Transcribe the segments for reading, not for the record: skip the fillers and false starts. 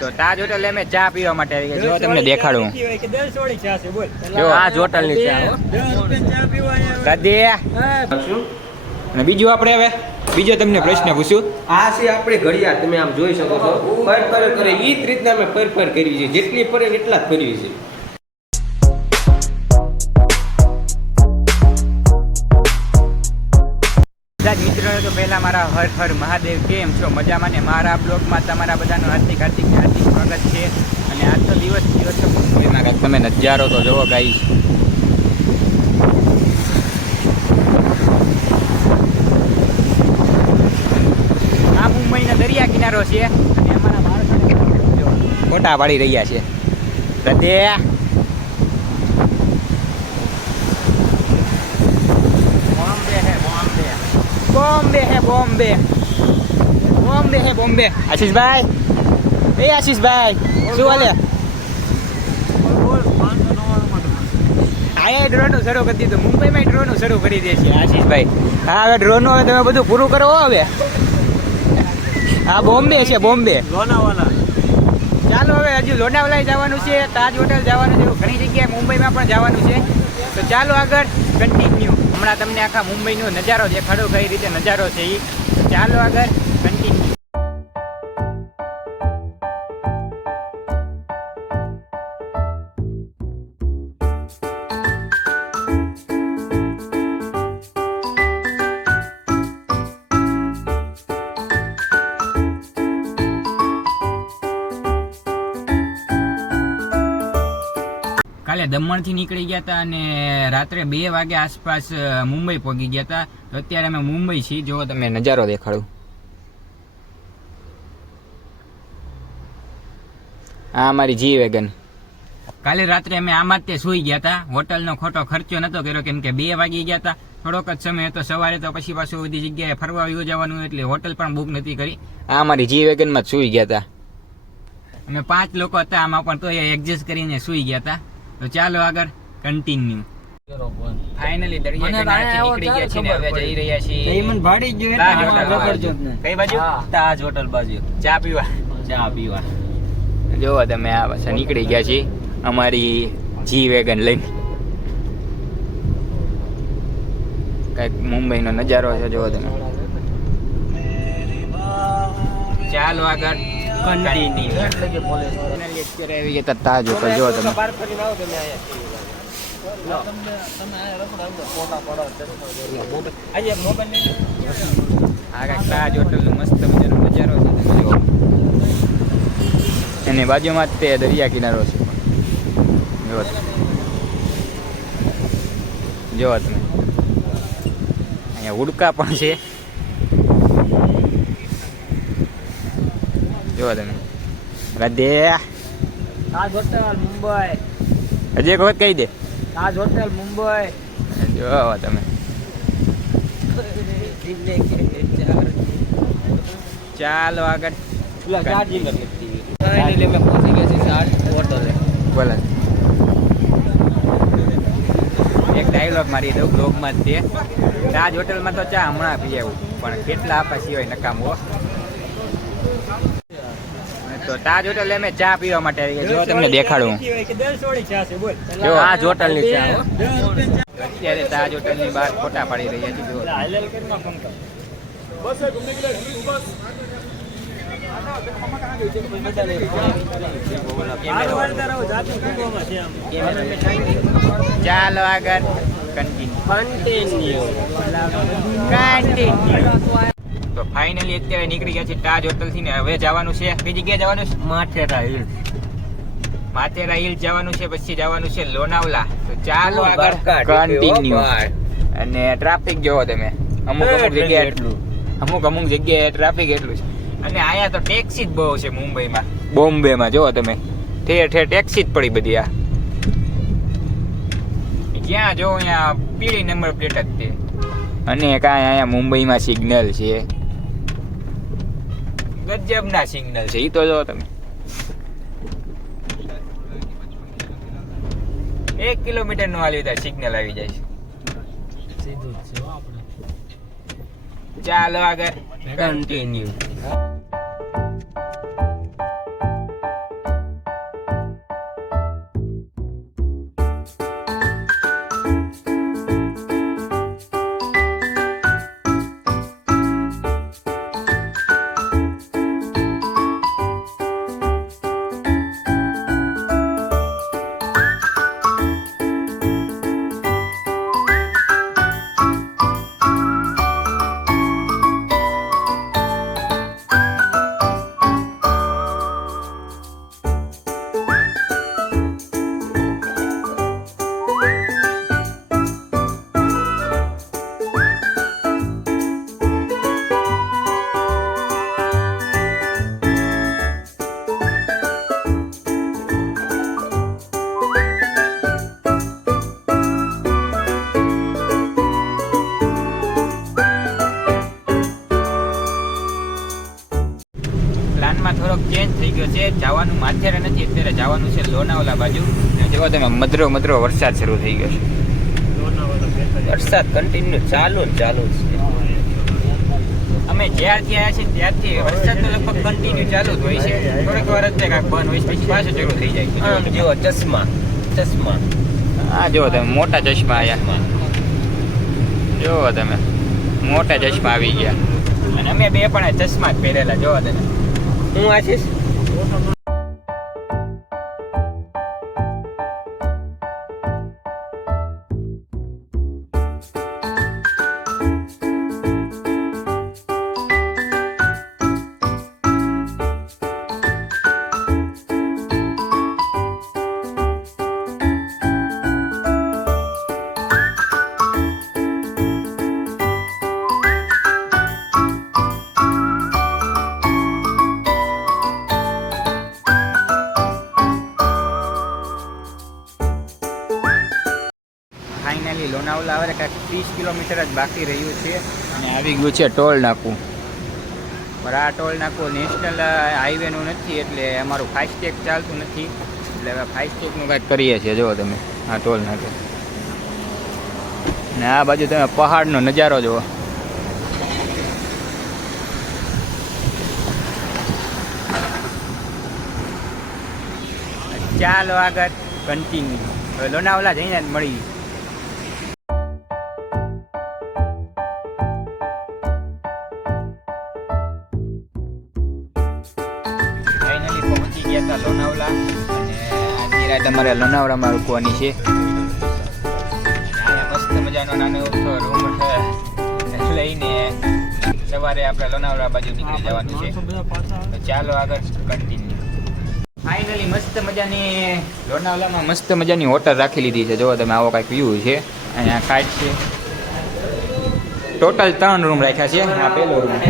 તો તાજ હોટલ અમે ચા પીવા માટે આવી ગયા. જો તમને દેખાડું. જો આજ હોટલ ની ચા. અને બીજું આપણે હવે બીજો તમને પ્રશ્ન પૂછું. આ છે આપણે ઘડિયાળ, તમે આમ જોઈ શકો છો. પર કરે એ જ રીતના અમે પર કરવી છે, જેટલી ફરે એટલા જ ફરવી છે. મિત્રો તો પહેલા મારા હર હર મહાદેવ, કેમ છો? મજામાં ને? મારા બ્લોગમાં તમારા બધાનું હાર્દિક સ્વાગત છે. અને આજ તો દિવસ છે મુંબઈમાં. કાંઈક તમે નજારો તો જોવો ગાઈસ. આ મુંબઈનો દરિયા કિનારો છે અને અમારા બાળકો ફોટા પાડી રહ્યા છે. હૃદય બોમ્બે હે બોમ્બે, બોમ્બે હે બોમ્બે. આશીષભાઈ, એ આશીષભાઈ શું હાલે? આ ડ્રોનનું શરૂ કરી દીધું. મુંબઈમાં ડ્રોનનું શરૂ કરી દે છે આશીષભાઈ. હા, હવે ડ્રોનનું હવે તમે બધું પૂરું કરો હવે. હા, બોમ્બે છે બોમ્બે, લોનાવાલા. ચાલો હવે હજુ લોનાવાલા જવાનું છે, તાજ હોટલ જવાનું છે, ઘણી જગ્યાએ મુંબઈમાં પણ જવાનું છે. તો ચાલો આગળ કન્ટિન્યુ. હમણાં તમને આખા મુંબઈનો નજારો દેખાડો, કઈ રીતે નજારો છે એ. તો ચાલો આગળ કન્ટિન્યુ. કાલે દમણથી નીકળી ગયા હતા અને રાત્રે 2 વાગે આસપાસ મુંબઈ પહોંચી ગયા હતા. તો અત્યારે અમે મુંબઈ છીએ. જો તમે નજારો દેખાડું. આ અમારી જી વેગન. કાલે રાત્રે અમે આમાં જ તે સૂઈ ગયા હતા. હોટલનો ખોટો ખર્ચો નતો કર્યો, કેમ કે 2 વાગી ગયા હતા. થોડોક જ સમય હતો સવારે, તો પછી પાછું બધી જગ્યાએ ફરવા જવાનું, એટલે હોટલ પણ બુક નથી કરી. આ અમારી જી વેગનમાં જ સૂઈ ગયા હતા. અમે 5 લોકો હતા આમાં, પણ તો એડજસ્ટ કરીને સૂઈ ગયા હતા. તો ચાલો આગળ કન્ટિન્યુ. ફાઇનલી દરિયા કિનારેથી નીકળી ગયા છીએ ને હવે જઈ રહ્યા છીએ કઈ બાજુ? તાજ હોટલ બાજુ ચા પીવા. જોવો તમે, આ પાછા નીકળી ગયા છીએ અમારી જી વેગન લઈને. કઈક મુંબઈનો નજારો છે, જોવો તમે. ચાલો આગળ કન્ટિન્યુ. અત્યારે આવી ગયા તાજ હોટલ. જોવો તમે. તાજ હોટલ નો મસ્ત મજાનો નજારો છે. એની બાજુમાં જ તે દરિયા કિનારો છે. જોવો તમે, અહીંયા ઉડકા પણ છે. જોવો તમે. રાધે. તાજ હોટલ મુંબઈ. હજી એક વખત કહી દે. તાજ હોટલ મુંબઈ. જોવો તમે. ચાલો આગળ. ફાઇનલી અમે પહોંચી ગયા છીએ તાજ હોટલે. બોલો. એક ડાયલોગ મારી દઉં બ્લોગમાં જ તે. તાજ હોટલમાં તો ચા હમણાં પી આવું, પણ કેટલા આપા સિવાય નકામો. તો તાજ હોટલ અમે ચા પીવા માટે આવી ગયા. જો તમને દેખાડું. જો આ હોટલ ની ચા. અત્યારે તાજ હોટલ ની બહાર ફોટા પાડી રહ્યા છે. ચાલો આગળ કન્ટિન્યુ. તો ફાઇનલી અત્યારે નીકળી ગયા છે તાજ હોટલ થી ને હવે જવાનું છે કઈ જગ્યાએ જવાનું છે? માથેરા હિલ જવાનું છે. પછી જવાનું છે લોનાવલા. તો ચાલો આગળ કન્ટિન્યુ. અને ટ્રાફિક જોવો તમે. અમુક જગ્યાએ ટ્રાફિક એટલું છે. અને આયા તો ટેક્સી જ બહુ છે મુંબઈમાં. બોમ્બેમાં જોવો તમે, ઠેર ઠેર ટેક્સી જ પડી બધી. આ જ્યાં જો અહીંયા પીળી નંબર પ્લેટ જ તે. અને કાંઈ અહીંયા મુંબઈમાં સિગ્નલ છે, ગજબના સિગ્નલ છે. ઈ તો જો તમે. 1 કિલોમીટર નું હાલ્યું ત્યાં સિગ્નલ આવી જાય છે. ચાલો આગળ કન્ટિન્યુ. જવાનું માથેરે નથી, અત્યારે જવાનું છે લોનાવલા બાજુ. જોવો તમે મધરો મધરો વરસાદ શરૂ થઈ ગયો છે. વરસાદ કન્ટિન્યુ ચાલુ જ છે. અમે જ્યારથી આવ્યા છીએ ત્યારથી વરસાદ તો લગભગ કન્ટિન્યુ ચાલુ જ હોય છે. થોડીક વાર જ કાંઈક બંધ હોય છે, પછી પાછું શરૂ થઈ જાય. જેવો ચશ્મા હા જુઓ તમે મોટા ચશ્મા આવ્યા. જુઓ તમે મોટા ચશ્મા આવી ગયા. અને અમે બે પણ ચશ્મા જ પહેરેલા. જુઓ તમે. હું આશીષ ફાઇનલી લોનાવલા આવે કાંઈક 30 કિલોમીટર જ બાકી રહ્યું છે અને આવી ગયું છે ટોલ નાકું. પણ આ ટોલ નાકું નેશનલ હાઈવેનું નથી, એટલે અમારું ફાસ્ટેગ ચાલતું નથી, એટલે હવે ફાસ્ટેગનું કાંઈક કરીએ છીએ. જુઓ તમે આ ટોલ નાકું. ને આ બાજુ તમે પહાડનો નજારો જુઓ. ચાલો આગળ કન્ટિન્યુ. હવે લોનાવલા જઈને જ મળી. ફાઇનલી પહોંચી ગયા હતા લોનાવલા અને આજની રાત અમારે લોનાવલામાં રૂકવાની છે. અહીંયા મસ્ત મજાનો નાનો એવો રૂમ લઈને સવારે આપણે લોનાવલા બાજુ નીકળી જવાનું છે. તો ચાલો આગળ કન્ટિન્યુ. ફાઇનલી મસ્ત મજાની લોનાવલામાં મસ્ત મજાની હોટલ રાખી લીધી છે. જુઓ તમે આવો કાંઈક વ્યૂ છે. અહીંયા ખાટ છે. ટોટલ 3 રૂમ રાખ્યા છે. આ પહેલો રૂમ.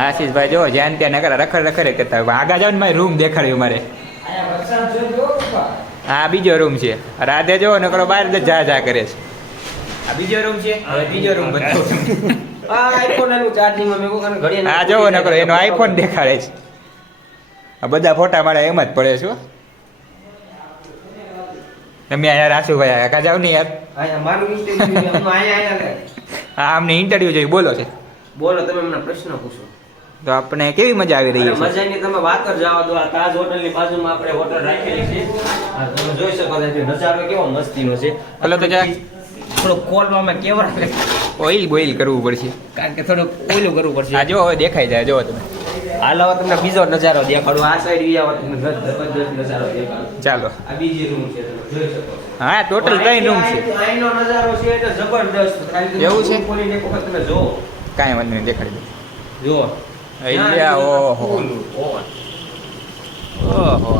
આશીષભાઈ જો જ્યાં ત્યાં નકર રખડ કરતા આગા જાવ ને મારે રૂમ દેખાડ્યું મારે. હા બીજો રૂમ છે. રાધે જો નકરો બહાર જ જા કરે છે. આ બીજો રૂમ છે. હવે બીજો રૂમ બતાવો. હા જોવો નકરો એનો આઈફોન દેખાડે છે. આ બધા ફોટા મારા એમ જ પડે છે. તમે યાર આશુભાઈ આગા જાવ ને યાર. હા અમને ઇન્ટરવ્યુ જોઈ બોલો છે. બોલો તમે મને પ્રશ્ન પૂછો. તો આપણે કેવી મજા આવી રહી છે? મજાની તમે વાત જ જવા દો. આ તાજ હોટલની બાજુમાં આપણે હોટલ રાખેલી છે. તમે જોઈ શકો છો નજારો કેવો મસ્તીનો છે. પેલો તો જા થોડો કોલમાં કેવડા ઓઇલ બોઇલ કરવું પડશે, કારણ કે થોડું ઓઇલું કરવું પડશે. આ જો હવે દેખાઈ જાય. જો તમે હાલ હવે તમને બીજો નજારો દેખાડું. આ સાઈડ ઈ આવો તમને જબરદસ્ત નજારો દેખાડું. ચાલો. આ બીજી રૂમ છે, તમે જોઈ શકો છો. હા ટોટલ 3 રૂમ છે. અહીંનો નજારો છે એટલે જબરદસ્ત. એવું છે? ખોલીને એક વખત તમે જોવો. કાંઈ વાંધો નહીં દેખાડી દો. જુઓ. અહીંયા ઓહો ઓહો.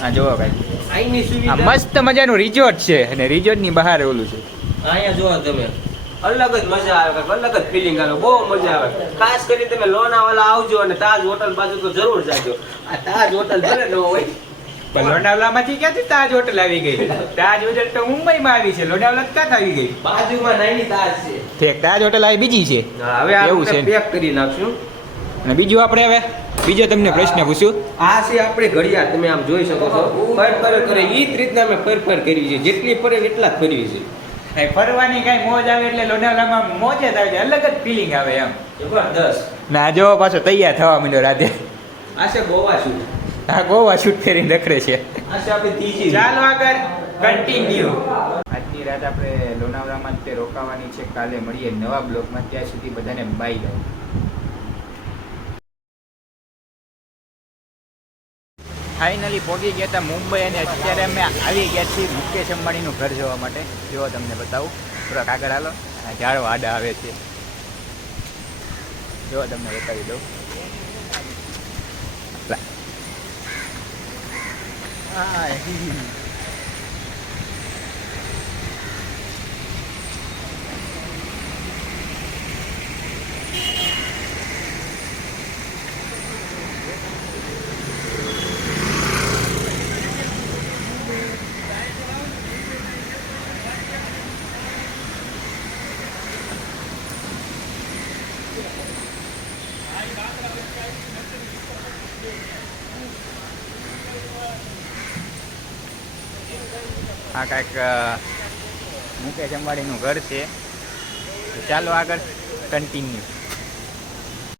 હા જોવો કાંઈ અહીંની આ સુવિધા મસ્ત મજાનું રિઝોર્ટ છે અને રિઝોર્ટની બહાર ઓલું છે. અહીંયા જુઓ તમે. અલગ જ મજા આવે, અલગ જ ફિલિંગ આવે, બહુ મજા આવે. ખાસ કરી તમે લોનાવાલા આવજો અને તાજ હોટલ બાજુ તો જરૂર જાજો. આ તાજ હોટલ ભલે ન હોય પણ લોનાવલામાંથી ક્યાંથી તાજ હોટલ આવી ગઈ? તાજ હોટલ તો મુંબઈમાં આવી છે, લોનાવલા ક્યાં આવી ગઈ? બાજુમાં નાની તાજ છે. ઠીક, તાજ હોટલ આવી બીજી છે. હા, હવે એવું છે. આપણે પેક કરી નાખશું. અને બીજું આપણે હવે બીજો તમને પ્રશ્ન પૂછું. આ છે આપણે ઘડિયાળ, તમે આમ જોઈ શકો છો. ફર કરે ઈ જ રીતના અમે ફર કરી છે. જેટલી ફરે એટલા જ ફરવી છે. કઈ ફરવાની કઈ મોજ આવે એટલે લોનાવલામાં મોજ જ આવે છે, અલગ જ ફિલિંગ આવે એમ. જબરદસ્ત. ના જો પાછો તૈયાર થવા માંડ્યો રાધે. આ છે ગોવા શૂટ. હા ગોવા શૂટ કરીને રખડે છે. આ છે આપણી ત્રીજી. ચાલો આગળ કન્ટિન્યુ. આજની રાત આપણે લોનાવલામાં જ તે રોકાવાની છે. કાલે મળીએ નવા બ્લોગમાં. ત્યાં સુધી બધાને બાય જાવ. ફાઇનલી પહોંચી ગયા હતા મુંબઈ અને અત્યારે અમે આવી ગયા છીએ મુકેશ અંબાણીનું ઘર જોવા માટે. જો તમને બતાવું, થોડાક આગળ હાલો. ઝાડો આડા આવે છે. જો તમને બતાવી દઉં. હા આ કાંઈક મુકેશ અંબાણીનું ઘર છે. તો ચાલો આગળ કન્ટિન્યુ.